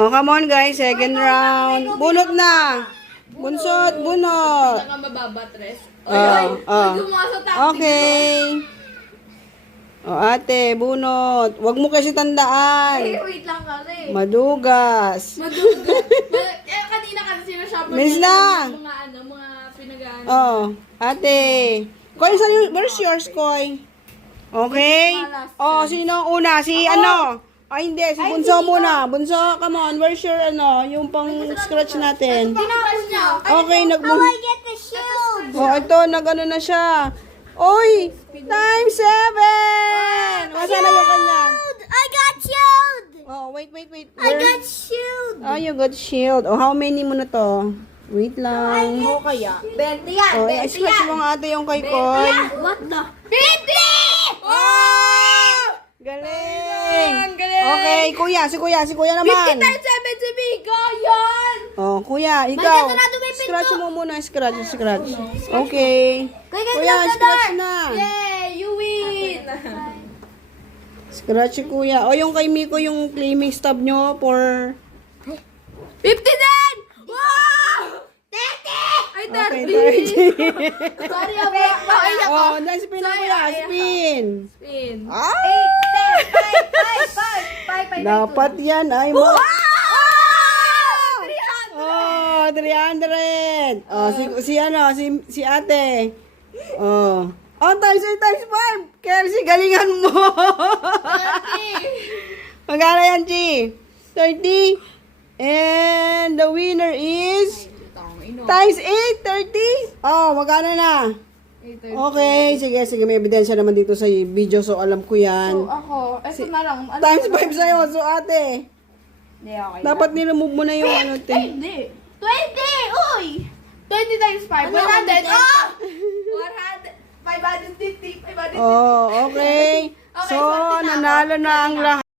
Oh, come on guys, second round. Bunot na. Bunsot, bunot. Pinaka mababa, Tres. Okay. O ate, bunot. Huwag mo kasi tandaan. Wait lang kasi. Madugas. Kanina kasi sinashopper Miss lang. mga pinag-ano. Oh, ate. Koy, where's yours, Koy? Okay. Oh, sino ang una? Si ano? Ay, hindi. Si Bunso muna. Bunso, come on. Where's your ano? Yung pang scratch natin. Tinapos niya. Okay, How I get the shield? Oh, ito, nag-ano na siya. Oy! Time 7! Masa na yung kanya? I got shield! Oh, wait. I got shield! Oh, you got shield. Oh, how many mo na to? Wait lang. Oo kaya. 20 yan. Oh, scratch mo nga ate yung kay Koy. What the? 50! Oh! Galing! Okay, kuya. Si kuya 50 naman. times 7 si Mika! Yan! Oh, kuya, ikaw. May ganito na may Scratch mo muna, scratch. Okay. Kuya, scratch na. Yay! You win! Scratch si kuya. O, yung kay Miko, yung claiming stub nyo for... 50 din! Wow! 30! Ay, 30! Okay, 30. Sorry, maiyak ko. Oh, spin na kuya, spin. Spin. Ah! 5, Dapat yan ay mo. Wow! Oh, 300. Oh, si ate. Oh. Oh, times 8 times 5. Kelsey, galingan mo. Magkano yan, Chi? 30. And the winner is times 8, 30. Oh, magkano na? Okay, sige, may ebidensya naman dito sa video, so alam ko yan. So, ako, eto na lang. Ano Times 5 sa'yo, so ate. Hindi, okay. Dapat niremove mo na yung ano, te. Hindi. 20! Uy! 20 times 5. 100. Oh! 100. 550. 550. Oh, okay. So, nanalo na ang lahat.